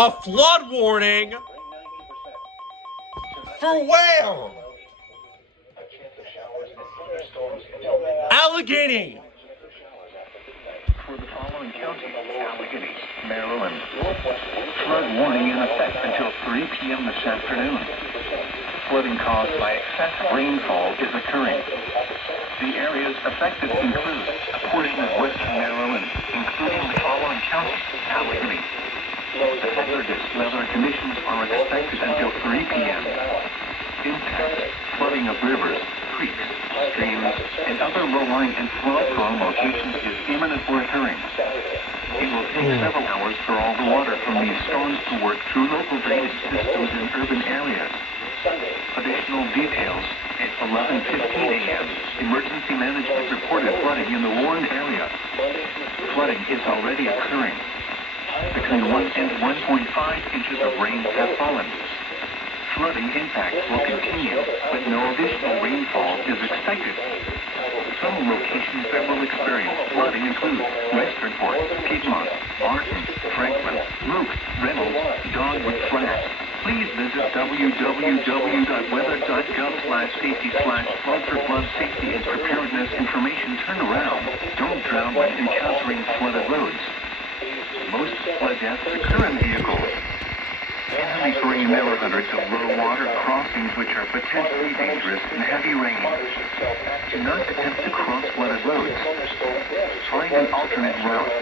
A flood warning? For where? Allegheny. For the following counties: Allegheny, Maryland. Flood warning in effect until 3 p.m. this afternoon. Flooding caused by excessive rainfall is occurring. The areas affected include a portion of western Maryland, including the following counties: Allegheny. The hazardous weather conditions are expected until 3 p.m. Impact: flooding of rivers, creeks, streams, and other low-lying and flood-prone locations is imminent or occurring. It will take several hours for all the water from these storms to work through local drainage systems in urban areas. Additional details: at 11:15 a.m., emergency management reported flooding in the warned area. Flooding is already occurring. Between 1 and 1.5 inches of rain have fallen. Flooding impacts will continue, but no additional rainfall is expected. Some locations that will experience flooding include Westernport, Piedmont, Barton, Franklin, Luke, Reynolds, Dogwood Flats. Please visit www.weather.gov/safety/flood for flood safety and preparedness information. Turn around. Don't drown when encountering flooded roads. Most flood deaths occur in vehicles. Heavy rain never hundreds of low water crossings which are potentially dangerous in heavy rain. Do not attempt to cross flooded roads. Find an alternate route.